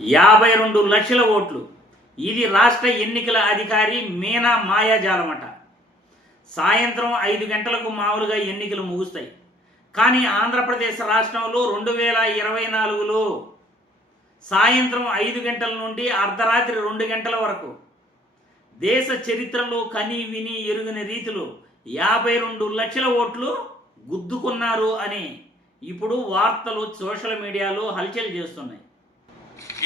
యాభై రెండు లక్షల ఓట్లు. ఇది రాష్ట్ర ఎన్నికల అధికారి మీనా మాయాజాలమట. సాయంత్రం ఐదు గంటలకు మామూలుగా ఎన్నికలు ముగుస్తాయి. కానీ ఆంధ్రప్రదేశ్ రాష్ట్రంలో రెండు వేల ఇరవై నాలుగులో సాయంత్రం ఐదు గంటల నుండి అర్ధరాత్రి రెండు గంటల వరకు దేశ చరిత్రలో కని విని ఎరుగని రీతిలో యాభై రెండు లక్షల ఓట్లు గుద్దుకున్నారు అని ఇప్పుడు వార్తలు సోషల్ మీడియాలో హల్చల్ చేస్తున్నాయి.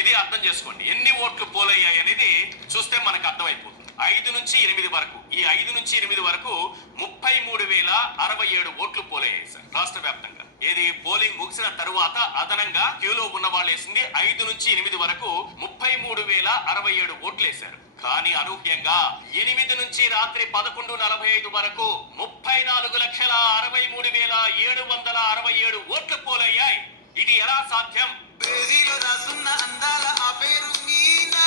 ఇది అర్థం చేసుకోండి. ఎన్ని ఓట్లు పోలయ్యాయి అనేది చూస్తే మనకు అర్థమైపోతుంది. ఐదు నుంచి ఎనిమిది వరకు ఈ ఐదు నుంచి ఎనిమిది వరకు ముప్పై మూడు వేల అరవై ఏడు ఓట్లు పోలయ్యాయి సార్ రాష్ట్ర వ్యాప్తంగా. ఏది పోలింగ్ ముగిసిన తరువాత అదనంగా క్యూలో ఉన్న వాళ్ళు వేసింది ఐదు నుంచి ఎనిమిది వరకు ముప్పై మూడు వేల అరవై ఏడు ఓట్లు వేశారు. కానీ అనూహ్యంగా ఎనిమిది నుంచి రాత్రి పదకొండు నలభై ఐదు వరకు ముప్పై నాలుగు లక్షల అరవై మూడు వేల ఏడు వందల అరవై ఏడు ఓట్లు ఇది ఎలా సాధ్యం? పేజీలో రాసున్న అందాల ఆ పేరు మీనా?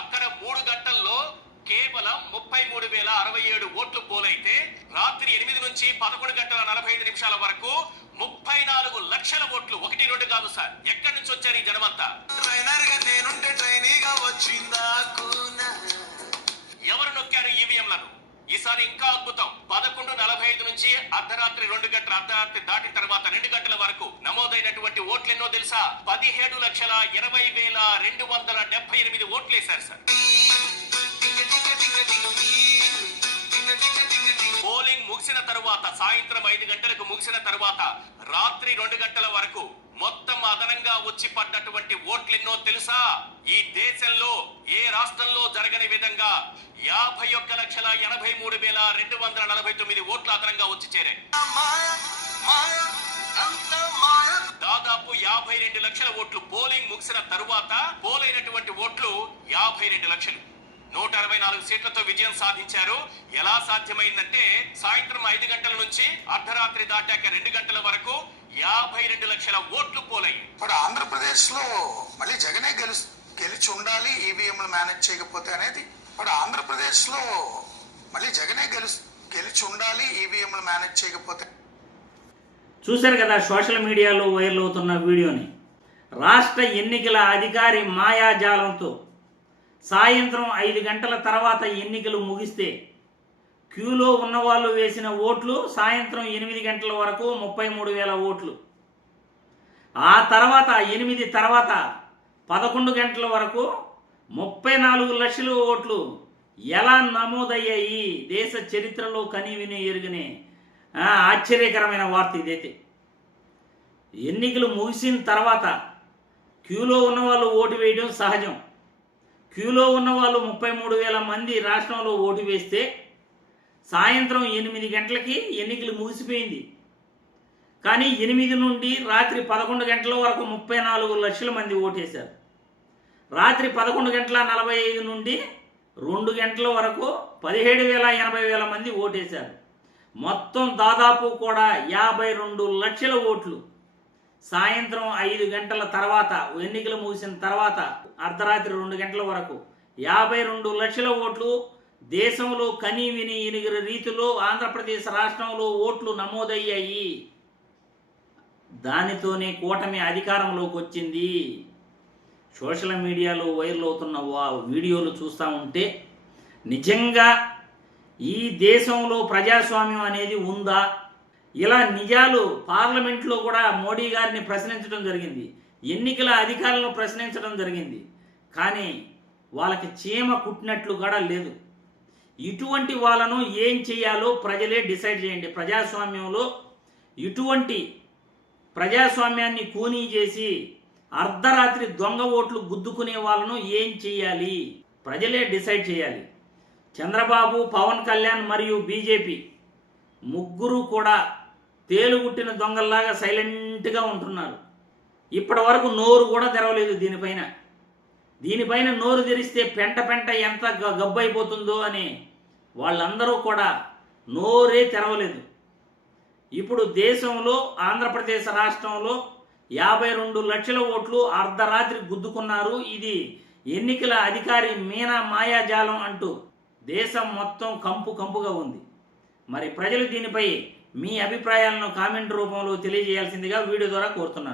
అక్కడ మూడు గంటల్లో కేవలం ముప్పై మూడు వేల అరవై ఏడు ఓట్లు పోలైతే రాత్రి ఎనిమిది నుంచి పదకొండు గంటల నలభై ఐదు నిమిషాల వరకు ముప్పై నాలుగు లక్షల ఓట్లు ఒకటి రెండు కాదు సార్. ఎక్కడి నుంచి వచ్చారు ఈ జనమంతా? ట్రైనర్గా నేనుంటే ట్రైనీగా వచ్చిందా ఎవరు నొక్కారు ఈవీఎంలను? ఈసారి ఇంకా అద్భుతం. పదకొండు నలభై ఐదు నుంచి అర్ధరాత్రి రెండు గంటల అర్ధరాత్రి దాటిన తర్వాత రెండు గంటల వరకు నమోదైనటువంటి ఓట్లు ఎన్నో తెలుసా? పదిహేడు లక్షల ఇరవై వేల రెండు వందల డెబ్బై ఎనిమిది ఓట్లు వేశారు సార్. పోలింగ్ ముగిసిన తరువాత సాయంత్రం ఐదు గంటలకు ముగిసిన తర్వాత రాత్రి రెండు గంటల వరకు మొత్తం అదనంగా వచ్చి పడ్డటువంటి ఓట్లెన్నో తెలుసా? ఈ దేశంలో ఏ రాష్ట్రంలో జరగని విధంగా యాభై ఒక్క లక్షల ఎనభై మూడు వేల రెండు వందల నలభై తొమ్మిది ఓట్లు అదనంగా వచ్చి చేరాయి. దాదాపు యాభై రెండు లక్షల ఓట్లు పోలింగ్ ముగిసిన తరువాత పోలైనటువంటి ఓట్లు యాభై రెండు లక్షలు. నూట అరవై నాలుగు సీట్లతో విజయం సాధించారు. ఎలా సాధ్యమైందంటే సాయంత్రం ఐదు గంటల నుంచి అర్ధరాత్రి దాటాక రెండు గంటల వరకు యాభై రెండు లక్షల ఓట్లు పోలయ్యాయి. ఇప్పుడు ఆంధ్రప్రదేశ్లో మళ్ళీ జగనే గెలు గెలిచి ఉండాలి ఈవీఎంలు మేనేజ్ చేయకపోతే అనేది ఇప్పుడు ఆంధ్రప్రదేశ్లో మళ్ళీ జగనే గెలు గెలిచి ఉండాలి ఈవీఎంలు మేనేజ్ చేయకపోతే చూశారు కదా సోషల్ మీడియాలో వైరల్ అవుతున్న వీడియోని. రాష్ట్ర ఎన్నికల అధికారి మాయాజాలంతో సాయంత్రం ఐదు గంటల తర్వాత ఎన్నికలు ముగిస్తే క్యూలో ఉన్నవాళ్ళు వేసిన ఓట్లు సాయంత్రం ఎనిమిది గంటల వరకు ముప్పై మూడు వేల ఓట్లు. ఆ తర్వాత ఎనిమిది తర్వాత పదకొండు గంటల వరకు ముప్పై నాలుగు లక్షల ఓట్లు ఎలా నమోదయ్యాయి? దేశ చరిత్రలో కనివిని ఎరుగని ఆశ్చర్యకరమైన వార్త ఇదైతే. ఎన్నికలు ముగిసిన తర్వాత క్యూలో ఉన్నవాళ్ళు ఓటు వేయడం సహజం. క్యూలో ఉన్న వాళ్ళు ముప్పై మూడు వేల మంది రాష్ట్రంలో ఓటు వేస్తే సాయంత్రం ఎనిమిది గంటలకి ఎన్నికలు ముగిసిపోయింది. కానీ ఎనిమిది నుండి రాత్రి పదకొండు గంటల వరకు ముప్పై నాలుగు లక్షల మంది ఓటేశారు. రాత్రి పదకొండు గంటల నలభై ఐదు నుండి రెండు గంటల వరకు పదిహేడు వేల ఎనభై వేల మంది ఓటేశారు. మొత్తం దాదాపు కూడా యాభై రెండు లక్షల ఓట్లు. సాయంత్రం ఐదు గంటల తర్వాత ఎన్నికలు ముగిసిన తర్వాత అర్ధరాత్రి రెండు గంటల వరకు యాభై రెండు లక్షల ఓట్లు దేశంలో కని విని ఎనిగిన రీతిలో ఆంధ్రప్రదేశ్ రాష్ట్రంలో ఓట్లు నమోదయ్యాయి. దానితోనే కూటమి అధికారంలోకి వచ్చింది. సోషల్ మీడియాలో వైరల్ అవుతున్న వీడియోలు చూస్తూ ఉంటే నిజంగా ఈ దేశంలో ప్రజాస్వామ్యం అనేది ఉందా? ఇలా నిజాలు పార్లమెంట్లో కూడా మోడీ గారిని ప్రశ్నించడం జరిగింది. ఎన్నికల అధికారులను ప్రశ్నించడం జరిగింది. కానీ వాళ్ళకి చీమ కుట్టినట్లు కూడా లేదు. ఇటువంటి వాళ్ళను ఏం చేయాలో ప్రజలే డిసైడ్ చేయండి. ప్రజాస్వామ్యంలో ఇటువంటి ప్రజాస్వామ్యాన్ని కూనీ చేసి అర్ధరాత్రి దొంగ ఓట్లు గుద్దుకునే వాళ్ళను ఏం చేయాలి? ప్రజలే డిసైడ్ చేయాలి. చంద్రబాబు పవన్ కళ్యాణ్ మరియు బీజేపీ ముగ్గురు కూడా తేలుగుట్టిన దొంగల్లాగా సైలెంట్గా ఉంటున్నారు. ఇప్పటి వరకు నోరు కూడా తెరవలేదు దీనిపైన. దీనిపైన నోరు తెరిస్తే పెంట పెంట ఎంత గ- గబ్బైపోతుందో అని వాళ్ళందరూ కూడా నోరే తెరవలేదు. ఇప్పుడు దేశంలో ఆంధ్రప్రదేశ్ రాష్ట్రంలో యాభై రెండు లక్షల ఓట్లు అర్ధరాత్రి గుద్దుకున్నారు. ఇది ఎన్నికల అధికారి మీనా మాయాజాలం అంటూ దేశం మొత్తం కంపు కంపుగా ఉంది. మరి ప్రజలు దీనిపై మీ అభిప్రాయాలను కామెంట్ రూపంలో తెలియజేయాల్సిందిగా వీడియో ద్వారా కోరుతున్నాను.